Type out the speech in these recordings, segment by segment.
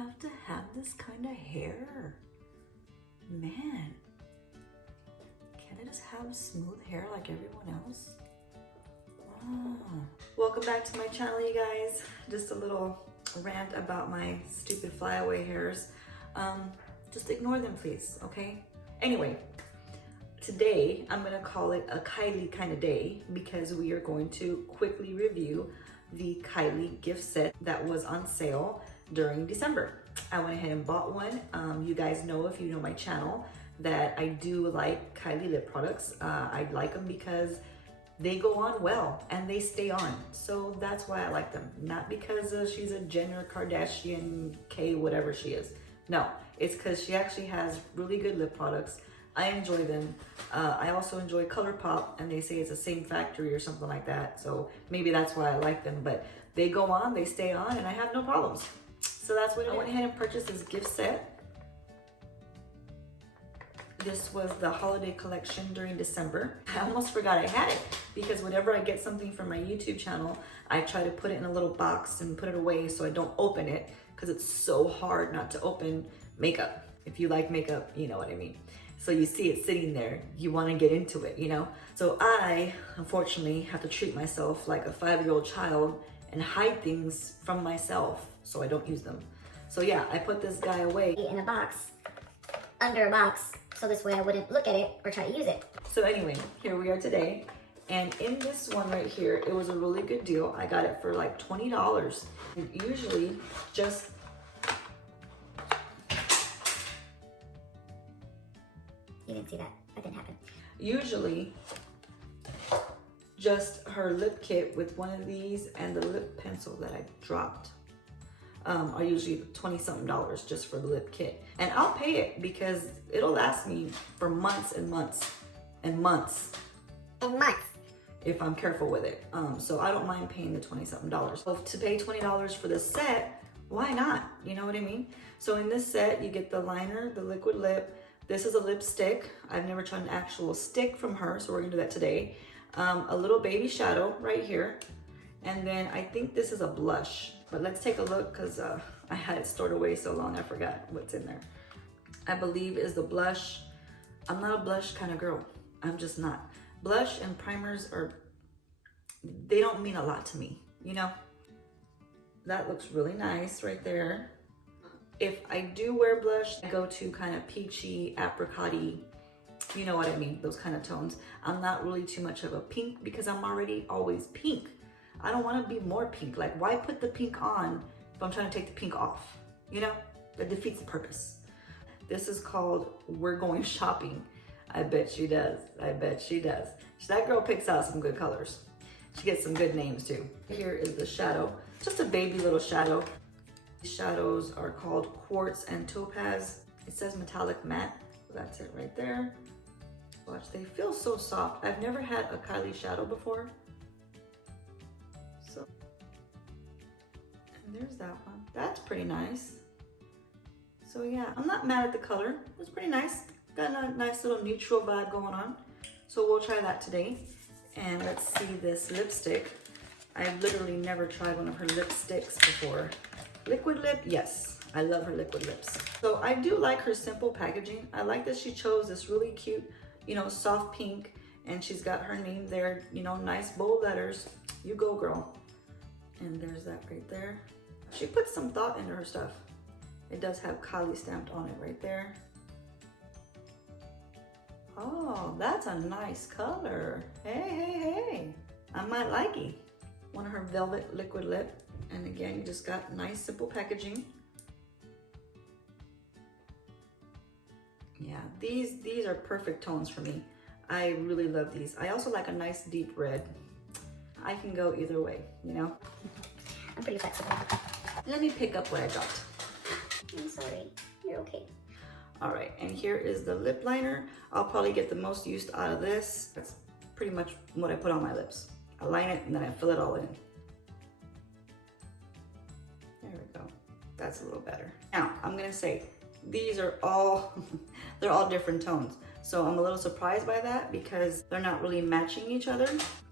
have to have this kind of hair? Man, can't I just have smooth hair like everyone else? Ah. Welcome back to my channel, you guys. Just a little rant about my stupid flyaway hairs. Just ignore them, please, okay? Anyway, today I'm gonna call it a Kylie kind of day because we are going to quickly review the Kylie gift set that was on sale during December. I went ahead and bought one. You guys know, if you know my channel, that I do like Kylie lip products. I like them because they go on well and they stay on. So that's why I like them. Not because she's a Jenner Kardashian K whatever she is. No, it's because she actually has really good lip products. I enjoy them. I also enjoy ColourPop, and they say it's the same factory or something like that. So maybe that's why I like them, but they go on, they stay on, and I have no problems. So that's what I went ahead and purchased this gift set. This was the holiday collection during December. I almost forgot I had it because whenever I get something from my YouTube channel, I try to put it in a little box and put it away so I don't open it because it's so hard not to open makeup. If you like makeup, you know what I mean. So you see it sitting there, you want to get into it, you know? So I, unfortunately, have to treat myself like a 5-year-old child and hide things from myself so I don't use them. So yeah, I put this guy away in a box, under a box, so this way I wouldn't look at it or try to use it. So anyway, here we are today. And in this one right here, it was a really good deal. I got it for like $20. And usually just You didn't see that. That didn't happen. Usually just her lip kit with one of these and the lip pencil that I dropped are usually $20-something just for the lip kit. And I'll pay it because it'll last me for months and months and months. And months. If I'm careful with it. So I don't mind paying the $20-something. So to pay $20 for this set, why not? You know what I mean? So in this set, you get the liner, the liquid lip. This is a lipstick. I've never tried an actual stick from her, so we're gonna do that today. A little baby shadow right here. And then I think this is a blush. But let's take a look because I had it stored away so long I forgot what's in there. I believe is the blush. I'm not a blush kind of girl. I'm just not. Blush and primers they don't mean a lot to me, you know? That looks really nice right there. If I do wear blush, I go to kind of peachy, apricot-y, you know what I mean, those kind of tones. I'm not really too much of a pink because I'm already always pink. I don't want to be more pink. Like, why put the pink on if I'm trying to take the pink off? You know, that defeats the purpose. This is called We're Going Shopping. I bet she does. I bet she does. That girl picks out some good colors. She gets some good names too. Here is the shadow, just a baby little shadow. These shadows are called Quartz and Topaz. It says metallic matte. That's it right there. Watch, they feel so soft. I've never had a Kylie shadow before. So, and there's that one. That's pretty nice. So yeah, I'm not mad at the color. It's pretty nice. Got a nice little neutral vibe going on. So we'll try that today. And let's see this lipstick. I've literally never tried one of her lipsticks before. Liquid lip, yes. I love her liquid lips. So I do like her simple packaging. I like that she chose this really cute, you know, soft pink. And she's got her name there, you know, nice bold letters. You go, girl. And there's that right there. She put some thought into her stuff. It does have Kylie stamped on it right there. Oh, that's a nice color. Hey, hey, hey. I might like it. One of her velvet liquid lip. And again, you just got nice, simple packaging. Yeah, these are perfect tones for me. I really love these. I also like a nice deep red. I can go either way, you know? I'm pretty flexible. Let me pick up what I dropped. I'm sorry. You're okay. All right, and here is the lip liner. I'll probably get the most use out of this. That's pretty much what I put on my lips. I line it and then I fill it all in. There we go. That's a little better. Now, I'm gonna say, these are all, they're all different tones. So I'm a little surprised by that because they're not really matching each other.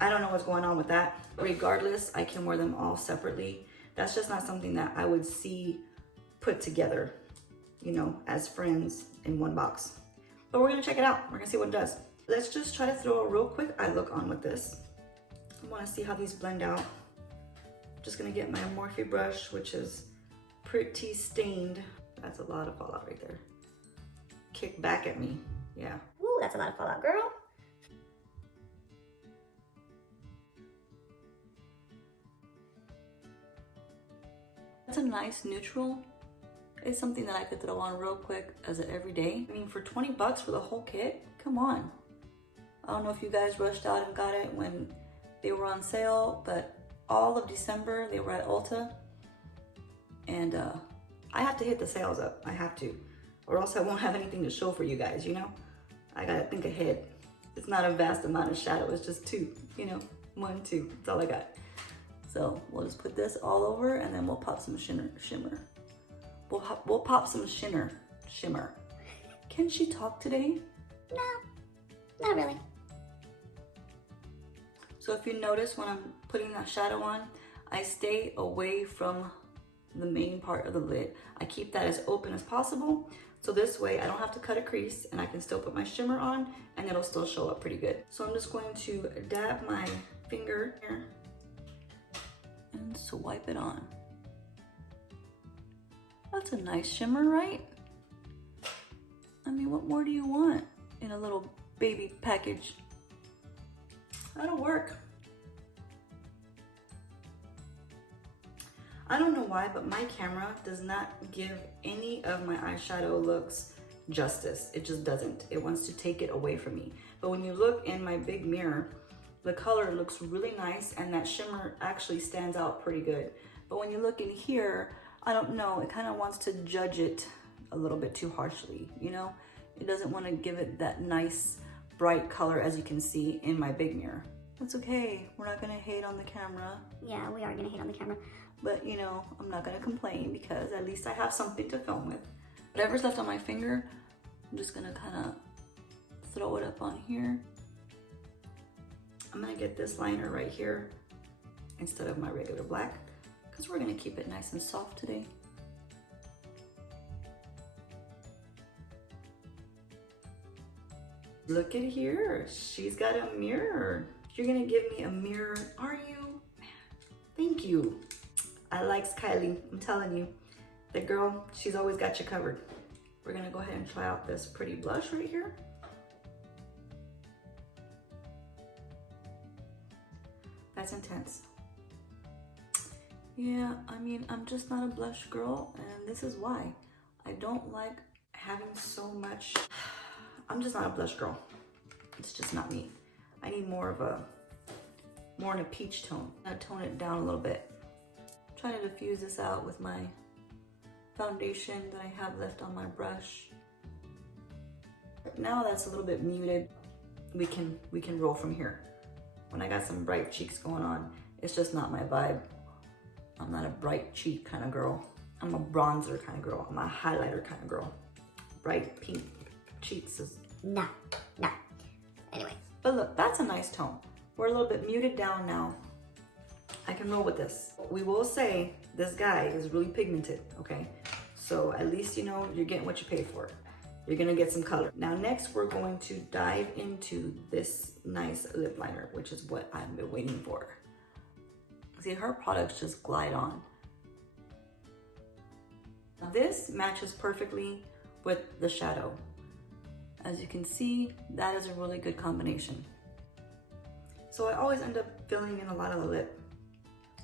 I don't know what's going on with that. Regardless, I can wear them all separately. That's just not something that I would see put together, you know, as friends in one box. But we're gonna check it out. We're gonna see what it does. Let's just try to throw a real quick eye look on with this. I wanna see how these blend out. Just gonna get my Morphe brush, which is pretty stained. That's a lot of fallout right there. Kick back at me, yeah. Ooh, that's a lot of fallout, girl. That's a nice neutral. It's something that I could throw on real quick as an everyday. I mean, for 20 bucks for the whole kit, come on. I don't know if you guys rushed out and got it when they were on sale, but all of December they were at Ulta. And I have to hit the sales up, I have to. Or else I won't have anything to show for you guys, you know? I gotta think ahead. It's not a vast amount of shadow, it's just 2, you know? 1, 2, that's all I got. So we'll just put this all over and then we'll pop some shimmer. We'll pop some shimmer. Can she talk today? No, not really. So if you notice when I'm putting that shadow on, I stay away from the main part of the lid. I keep that as open as possible. So this way I don't have to cut a crease and I can still put my shimmer on and it'll still show up pretty good. So I'm just going to dab my finger here and swipe it on. That's a nice shimmer, right? I mean, what more do you want in a little baby package? That'll work. I don't know why, but my camera does not give any of my eyeshadow looks justice. It just doesn't. It wants to take it away from me. But when you look in my big mirror, the color looks really nice and that shimmer actually stands out pretty good. But when you look in here, I don't know, it kind of wants to judge it a little bit too harshly, you know? It doesn't want to give it that nice, bright color as you can see in my big mirror. That's okay, we're not gonna hate on the camera. Yeah, we are gonna hate on the camera. But you know, I'm not gonna complain because at least I have something to film with. Whatever's left on my finger, I'm just gonna kind of throw it up on here. I'm gonna get this liner right here instead of my regular black because we're gonna keep it nice and soft today. Look at here, she's got a mirror. You're gonna give me a mirror, are you? Thank you. I like Kylie, I'm telling you. The girl, she's always got you covered. We're gonna go ahead and try out this pretty blush right here. That's intense. Yeah, I mean, I'm just not a blush girl, and this is why. I don't like having so much. I'm just not a blush girl. It's just not me. I need more in a peach tone. I'm gonna tone it down a little bit. I'm trying to diffuse this out with my foundation that I have left on my brush. Now that's a little bit muted, we can roll from here. When I got some bright cheeks going on, it's just not my vibe. I'm not a bright cheek kind of girl. I'm a bronzer kind of girl. I'm a highlighter kind of girl. Bright pink cheeks is... No. Anyway. But look, that's a nice tone. We're a little bit muted down now. I can roll with this. We will say this guy is really pigmented, okay? So at least you know you're getting what you pay for. You're gonna get some color. Now next we're going to dive into this nice lip liner, which is what I've been waiting for. See, her products just glide on. This matches perfectly with the shadow. As you can see, that is a really good combination. So I always end up filling in a lot of the lip.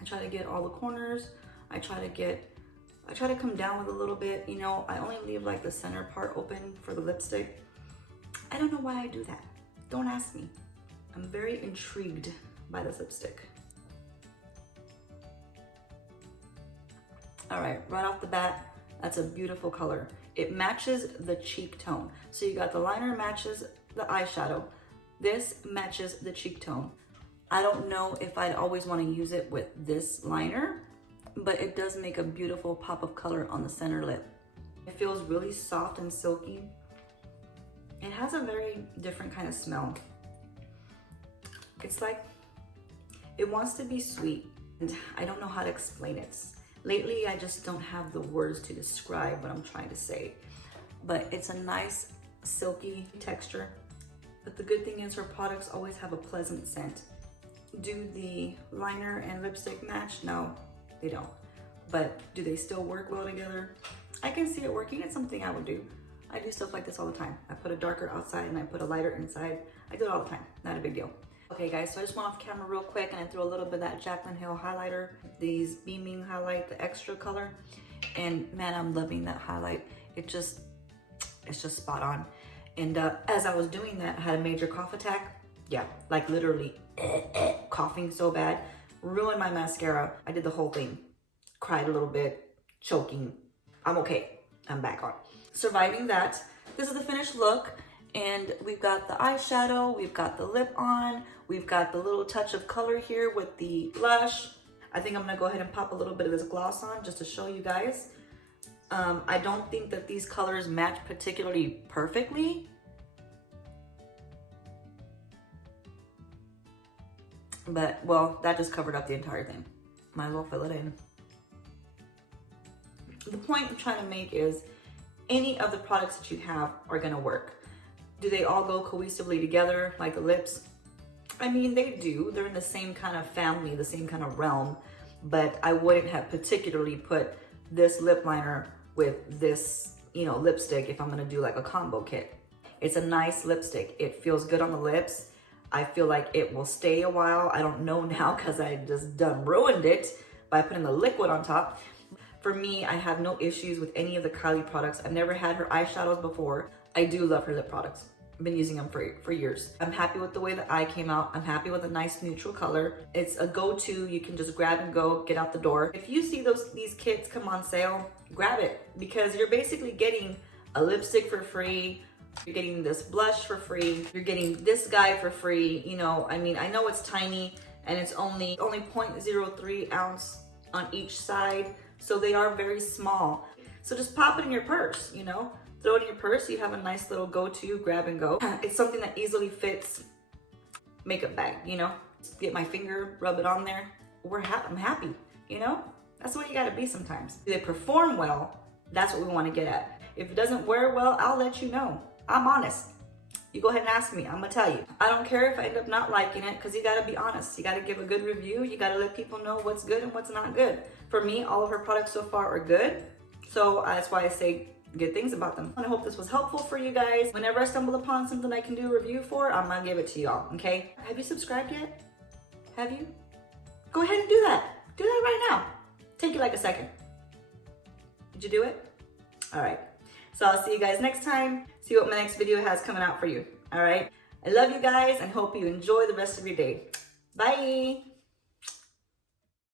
I try to get all the corners. I try to come down with a little bit, you know, I only leave like the center part open for the lipstick. I don't know why I do that. Don't ask me. I'm very intrigued by this lipstick. All right, right off the bat, that's a beautiful color. It matches the cheek tone. So you got the liner matches the eyeshadow. This matches the cheek tone. I don't know if I'd always want to use it with this liner, but it does make a beautiful pop of color on the center lip. It feels really soft and silky. It has a very different kind of smell. It's like, it wants to be sweet, and I don't know how to explain it. Lately, I just don't have the words to describe what I'm trying to say. But it's a nice silky texture. But the good thing is her products always have a pleasant scent. Do the liner and lipstick match? No, they don't. But do they still work well together? I can see it working. It's something I would do. I do stuff like this all the time. I put a darker outside and I put a lighter inside. I do it all the time. Not a big deal. Okay guys, so I just went off camera real quick and I threw a little bit of that Jaclyn Hill highlighter, these Beaming highlight, the extra color. And man, I'm loving that highlight. It's just spot on. And as I was doing that, I had a major cough attack. Yeah, like literally coughing so bad. Ruined my mascara. I did the whole thing. Cried a little bit, choking. I'm okay. I'm back on. Surviving that. This is the finished look. And we've got the eyeshadow, we've got the lip on, we've got the little touch of color here with the blush. I think I'm gonna go ahead and pop a little bit of this gloss on just to show you guys. I don't think that these colors match particularly perfectly. But, well, that just covered up the entire thing. Might as well fill it in. The point I'm trying to make is any of the products that you have are gonna work. Do they all go cohesively together, like the lips? I mean, they do. They're in the same kind of family, the same kind of realm, but I wouldn't have particularly put this lip liner with this, you know, lipstick if I'm gonna do like a combo kit. It's a nice lipstick. It feels good on the lips. I feel like it will stay a while. I don't know now because I just done ruined it by putting the liquid on top. For me, I have no issues with any of the Kylie products. I've never had her eyeshadows before. I do love her lip products. I've been using them for years. I'm happy with the way the eye came out. I'm happy with a nice neutral color. It's a go-to. You can just grab and go, get out the door. If you see these kits come on sale, grab it because you're basically getting a lipstick for free. You're getting this blush for free. You're getting this guy for free. You know, I mean, I know it's tiny and it's only 0.03 ounce on each side. So they are very small. So just pop it in your purse, you know? Throw it in your purse, you have a nice little go-to, grab and go. It's something that easily fits makeup bag, you know? Just get my finger, rub it on there. I'm happy, you know? That's what you gotta be sometimes. If they perform well, that's what we wanna get at. If it doesn't wear well, I'll let you know. I'm honest. You go ahead and ask me, I'm gonna tell you. I don't care if I end up not liking it, because you gotta be honest. You gotta give a good review. You gotta let people know what's good and what's not good. For me, all of her products so far are good. So that's why I say good things about them. I hope this was helpful for you guys. Whenever I stumble upon something I can do a review for, I'm gonna give it to y'all, okay? Have you subscribed yet? Have you? Go ahead and do that. Do that right now. Take you like a second. Did you do it? All right. So I'll see you guys next time. See what my next video has coming out for you, all right? I love you guys and hope you enjoy the rest of your day. Bye.